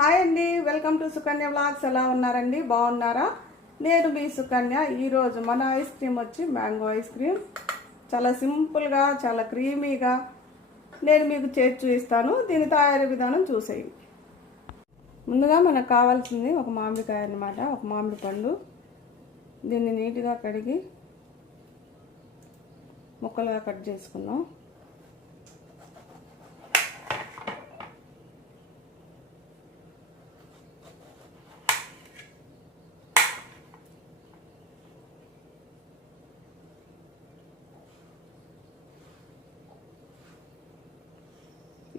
Hi అండి welcome to Sukanya vlogs. ఎలా ఉన్నారండి? బాగున్నారా? నేను మీ సుకన్య. ఈరోజు మన ఐస్ క్రీమ్ వచ్చి మ్యాంగో ఐస్ క్రీమ్. చాలా సింపుల్గా చాలా క్రీమీగా నేను మీకు చేసి చూపిస్తాను. దీని తయారీ విధానం చూసేయండి. ముందుగా మనకు కావాల్సింది ఒక మామిడికాయ అన్నమాట ఒక మామిడి పండు. దీన్ని నీట్గా కడిగి ముక్కలుగా కట్ చేసుకున్నాం.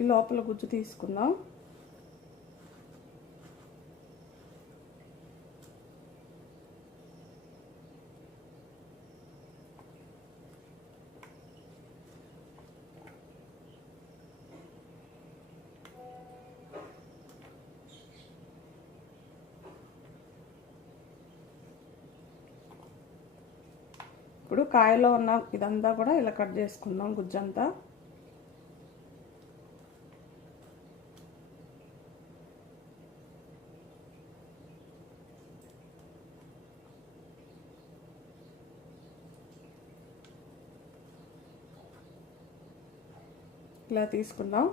ఈ లోపల గుజ్జు తీసుకుందాం. ఇప్పుడు కాయలో ఉన్న ఇదంతా కూడా ఇలా కట్ చేసుకుందాం గుజ్జంతా. ఇలా తీసుకుందాం.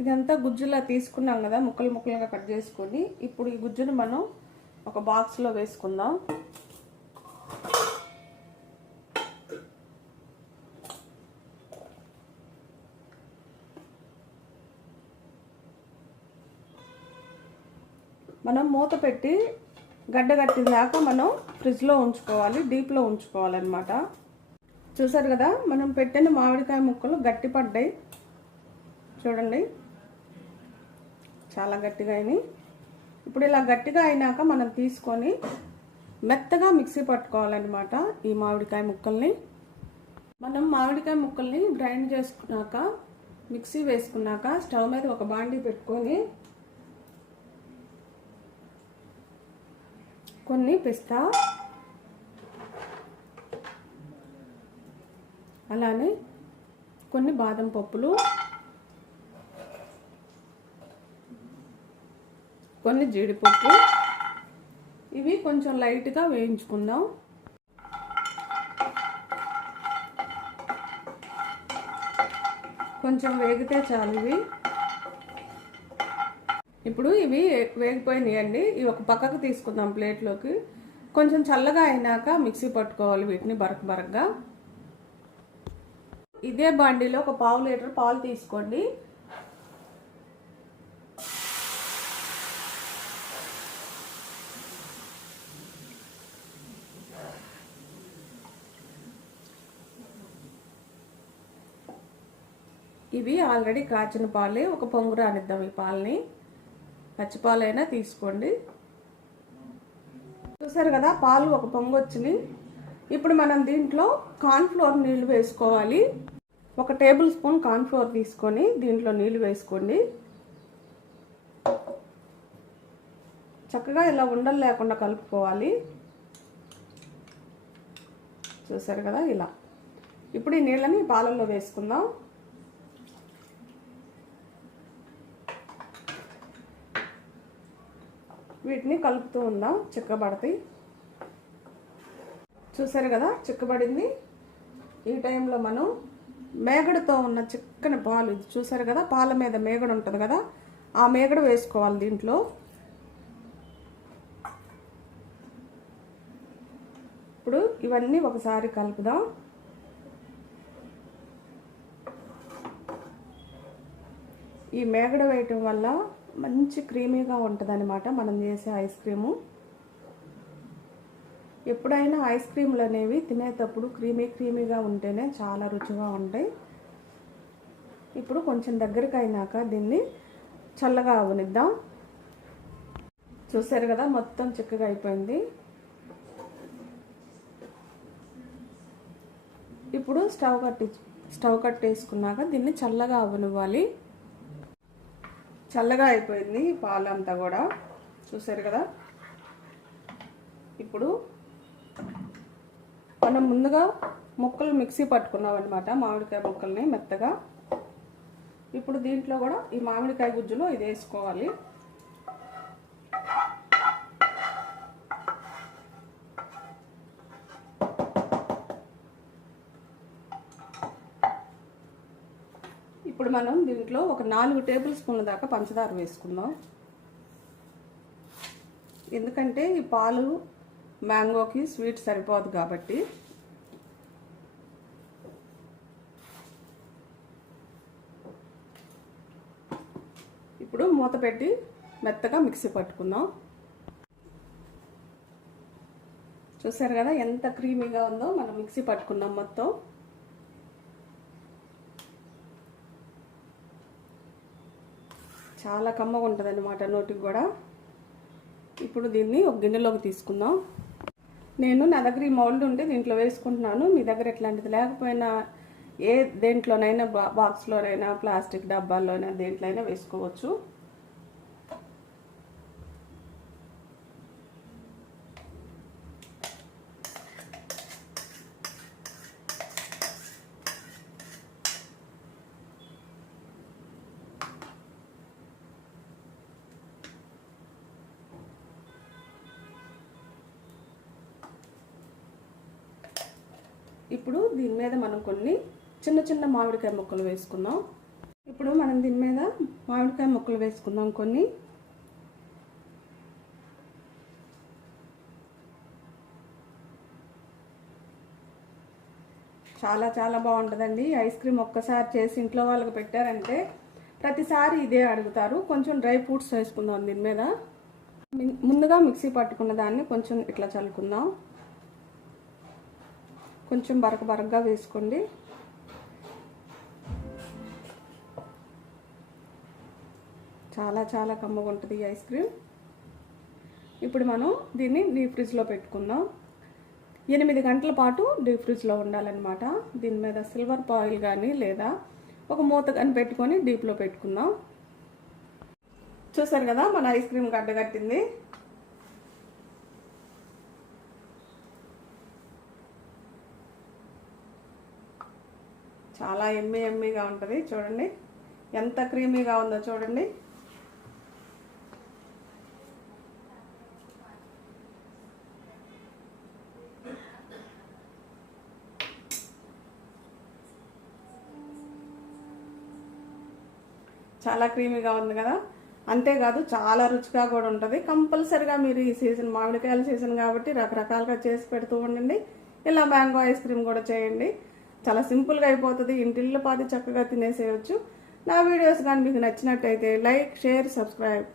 ఇదంతా గుజ్జులా తీసుకున్నాం కదా ముక్కలు ముక్కలుగా కట్ చేసుకొని. ఇప్పుడు ఈ గుజ్జును మనం ఒక బాక్స్లో వేసుకుందాం. మనం మూత పెట్టి గడ్డ కట్టిన దాకా మనం ఫ్రిడ్జ్లో ఉంచుకోవాలి డీప్లో ఉంచుకోవాలన్నమాట. చూసారు కదా మనం పెట్టిన మామిడికాయ ముక్కలు గట్టి పడ్డాయి. చూడండి. చాలా గట్టిగా అయినాయి. ఇప్పుడు ఇలా గట్టిగా అయినాక మనం తీసుకొని మెత్తగా మిక్సీ పట్టుకోవాలన్నమాట ఈ మామిడికాయ ముక్కల్ని. మనం మామిడికాయ ముక్కల్ని గ్రైండ్ చేసుకున్నాక మిక్సీ వేసుకున్నాక స్టవ్ మీద ఒక బాండీ పెట్టుకొని కొన్ని పిస్తా అలానే కొన్ని బాదం పప్పులు కొన్ని జీడిపప్పు. ఇవి కొంచెం లైట్గా వేయించుకుందాం. కొంచెం వేగితే చాలు ఇవి. ఇప్పుడు ఇవి వేగిపోయినాయండి. ఇవి ఒక పక్కకు తీసుకుందాం ప్లేట్లోకి. కొంచెం చల్లగా అయినాక మిక్సీ పట్టుకోవాలి వీటిని బరక బరకగా. ఇదే బండిలో ఒక పావు లీటర్ పాలు తీసుకోండి. ఇవి ఆల్రెడీ కాచిన పాలే ఒక పొంగు రానిద్దాం ఈ పాలని. పచ్చిపాలైనా తీసుకోండి. చూసారు కదా పాలు ఒక పొంగు వచ్చినాయి ఇప్పుడు మనం దీంట్లో కార్న్ఫ్లోర్ నీళ్ళు వేసుకోవాలి. ఒక టేబుల్ స్పూన్ కార్న్ఫ్లోర్ తీసుకొని దీంట్లో నీళ్ళు వేసుకోండి. చక్కగా ఇలా ఉండలు లేకుండా కలుపుకోవాలి. చూసారు కదా ఇలా. ఇప్పుడు ఈ నీళ్ళని పాలల్లో వేసుకుందాం. వీటిని కలుపుతూ ఉందాం. చిక్కబడతాయి చూసారు కదా చిక్కబడింది ఈ టైంలో మనం మేగడతో ఉన్న చిక్కని పాలు ఇది చూసారు కదా? పాల మీద మేగడ ఉంటుంది కదా? ఆ మేగడ వేసుకోవాలి దీంట్లో. ఇప్పుడు ఇవన్నీ ఒకసారి కలుపుదాం. ఈ మేగడ వేయటం వల్ల మంచి క్రీమీగా ఉంటుంది మనం చేసే ఐస్ క్రీము. ఎప్పుడైనా ఐస్ క్రీమ్లు అనేవి తినేటప్పుడు క్రీమీ క్రీమీగా ఉంటేనే చాలా రుచిగా ఉంటాయి. ఇప్పుడు కొంచెం దగ్గరికి అయినాక దీన్ని చల్లగా అవనిద్దాం. చూసారు కదా మొత్తం చిక్కగా అయిపోయింది. ఇప్పుడు స్టవ్ కట్టి స్టవ్ కట్టేసుకున్నాక దీన్ని చల్లగా అవనివ్వాలి. చల్లగా అయిపోయింది పాలంతా కూడా. చూసారు కదా? ఇప్పుడు మనం ముందుగా ముక్కలు మిక్సీ పట్టుకున్నాం అనమాట మామిడికాయ ముక్కల్ని మెత్తగా. ఇప్పుడు దీంట్లో కూడా ఈ మామిడికాయ గుజ్జులో ఇది వేసుకోవాలి. ఇప్పుడు మనం దీంట్లో ఒక నాలుగు టేబుల్ స్పూన్ల దాకా పంచదార వేసుకుందాం. ఎందుకంటే ఈ పాలు మ్యాంగోకి స్వీట్ సరిపోదు కాబట్టి. ఇప్పుడు మూత పెట్టి మెత్తగా మిక్సీ పట్టుకుందాం. చూసారు కదా ఎంత క్రీమీగా ఉందో మనం మిక్సీ పట్టుకున్నాం మొత్తం. చాలా కమ్మగా ఉంటుంది అన్నమాట నోటికి కూడా. ఇప్పుడు దీన్ని ఒక గిన్నెలోకి తీసుకుందాం. నేను నా దగ్గర ఈ మౌల్డ్ ఉంటే దీంట్లో వేసుకుంటున్నాను. మీ దగ్గర ఎట్లాంటిది? లేకపోయినా ఏ దేంట్లోనైనా బా బాక్స్లోనైనా ప్లాస్టిక్ డబ్బాల్లోనైనా దేంట్లో అయినా వేసుకోవచ్చు. ఇప్పుడు దీని మీద మనం కొన్ని చిన్న చిన్న మామిడికాయ ముక్కలు వేసుకుందాం. ఇప్పుడు మనం దీని మీద మామిడికాయ ముక్కలు వేసుకుందాం కొన్ని. చాలా చాలా బాగుంటుందండి. ఐస్ క్రీమ్ ఒక్కసారి చేసి ఇంట్లో వాళ్ళకి పెట్టారంటే ప్రతిసారి ఇదే అడుగుతారు. కొంచెం డ్రై ఫ్రూట్స్ వేసుకుందాం దీని మీద. ముందుగా మిక్సీ పట్టుకున్న దాన్ని కొంచెం ఇట్లా చల్లుకుందాం. కొంచెం బరక బరకగా వేసుకోండి. చాలా చాలా కమ్మగా ఉంటుంది ఈ ఐస్ క్రీమ్. ఇప్పుడు మనం దీన్ని డీప్ ఫ్రిడ్జ్లో పెట్టుకుందాం. ఎనిమిది గంటల పాటు డీప్ ఫ్రిడ్జ్లో ఉండాలన్నమాట. దీని మీద సిల్వర్ పాయిల్ కానీ లేదా ఒక మూత కానీ పెట్టుకొని డీప్లో పెట్టుకుందాం. చూసారు కదా మన ఐస్ క్రీమ్ గడ్డగట్టింది చాలా ఎమ్మి ఎమ్మిగా ఉంటుంది. చూడండి. ఎంత క్రీమీగా ఉందో చూడండి. చాలా క్రీమీగా ఉంది కదా. అంతేకాదు చాలా రుచిగా కూడా ఉంటుంది. కంపల్సరిగా మీరు ఈ సీజన్ మామిడికాయల సీజన్ కాబట్టి రకరకాలుగా చేసి పెడుతూ ఉండండి. ఇలా మ్యాంగో ఐస్ క్రీమ్ కూడా చేయండి. చాలా సింపుల్గా అయిపోతుంది. ఇంటిల్లో పాది చక్కగా తినేసేయచ్చు. నా వీడియోస్ కానీ మీకు నచ్చినట్టయితే లైక్ షేర్ సబ్స్క్రైబ్.